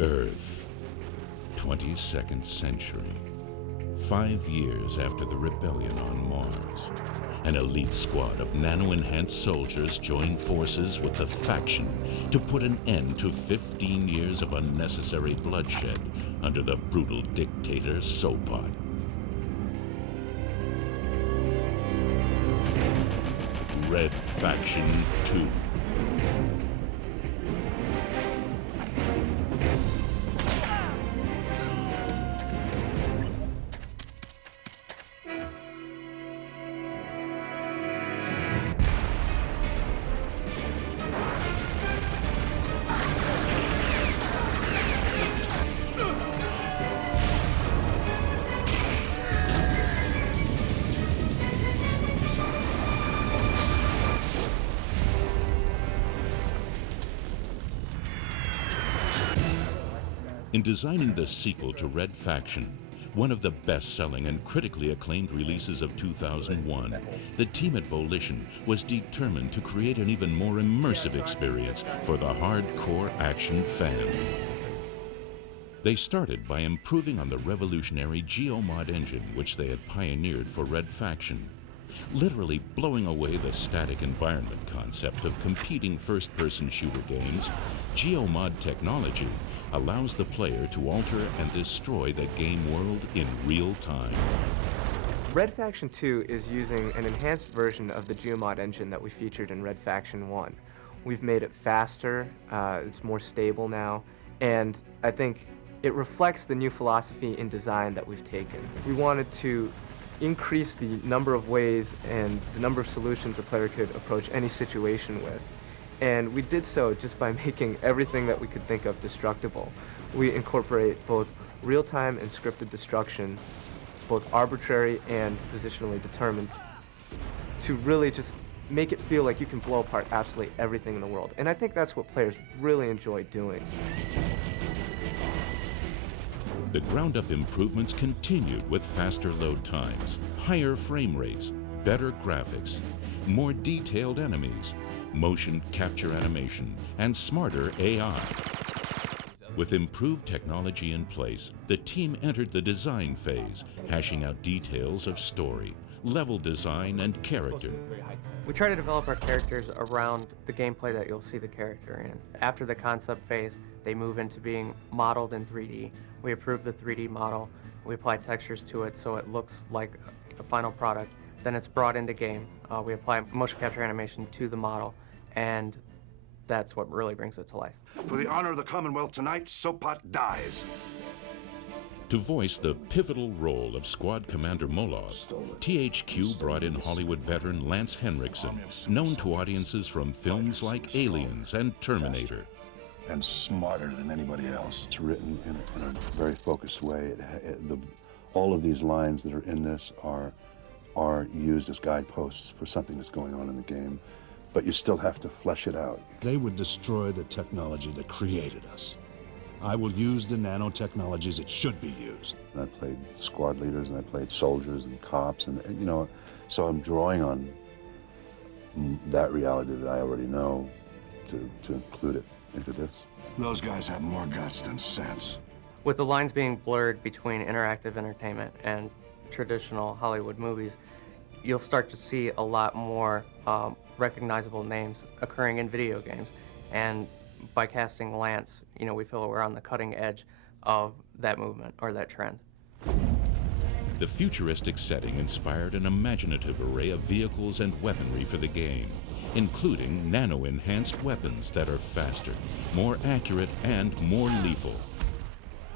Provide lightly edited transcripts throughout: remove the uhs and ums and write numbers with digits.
Earth, 22nd century. 5 years after the rebellion on Mars, an elite squad of nano-enhanced soldiers join forces with the faction to put an end to 15 years of unnecessary bloodshed under the brutal dictator Sopot. Red Faction 2. In designing the sequel to Red Faction, one of the best-selling and critically acclaimed releases of 2001, the team at Volition was determined to create an even more immersive experience for the hardcore action fan. They started by improving on the revolutionary Geomod engine which they had pioneered for Red Faction, literally blowing away the static environment concept of competing first-person shooter games. Geomod technology allows the player to alter and destroy the game world in real time. Red Faction 2 is using an enhanced version of the Geomod engine that we featured in Red Faction 1. We've made it faster, it's more stable now, and I think it reflects the new philosophy in design that we've taken. We wanted to increase the number of ways and the number of solutions a player could approach any situation with. And we did so just by making everything that we could think of destructible. We incorporate both real-time and scripted destruction, both arbitrary and positionally determined, to really just make it feel like you can blow apart absolutely everything in the world. And I think that's what players really enjoy doing. The ground-up improvements continued with faster load times, higher frame rates, better graphics, more detailed enemies, motion capture animation, and smarter AI. With improved technology in place, the team entered the design phase, hashing out details of story, level design, and character. We try to develop our characters around the gameplay that you'll see the character in. After the concept phase, they move into being modeled in 3D. We approve the 3D model, we apply textures to it so it looks like a final product. Then it's brought into game. We apply motion capture animation to the model, and that's what really brings it to life. For the honor of the Commonwealth tonight, Sopot dies. To voice the pivotal role of Squad Commander Molov, THQ brought in Hollywood veteran Lance Henriksen, known to audiences from films like Aliens and Terminator. And smarter than anybody else. It's written in a very focused way. All of these lines that are in this are used as guideposts for something that's going on in the game, but you still have to flesh it out. They would destroy the technology that created us. I will use the nanotechnologies that should be used. And I played squad leaders, and I played soldiers and cops, and you know, so I'm drawing on that reality that I already know to include it into this. Those guys have more guts than sense. With the lines being blurred between interactive entertainment and traditional Hollywood movies, you'll start to see a lot more recognizable names occurring in video games. And by casting Lance, you know, we feel we're on the cutting edge of that movement or that trend. The futuristic setting inspired an imaginative array of vehicles and weaponry for the game, including nano-enhanced weapons that are faster, more accurate, and more lethal.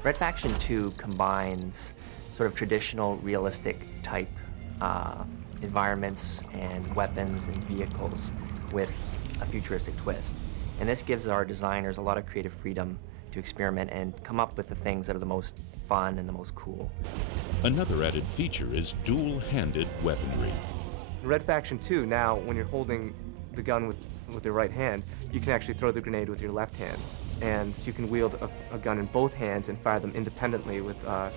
Red Faction 2 combines sort of traditional realistic type environments and weapons and vehicles with a futuristic twist. And this gives our designers a lot of creative freedom to experiment and come up with the things that are the most fun and the most cool. Another added feature is dual-handed weaponry. In Red Faction 2, now when you're holding the gun with your right hand, you can actually throw the grenade with your left hand. And you can wield a gun in both hands and fire them independently with a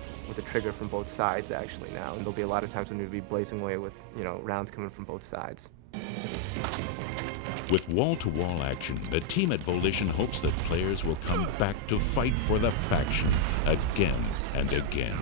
trigger from both sides actually now. And there'll be a lot of times when you'll be blazing away with, you know, rounds coming from both sides. With wall-to-wall action, the team at Volition hopes that players will come back to fight for the faction again and again.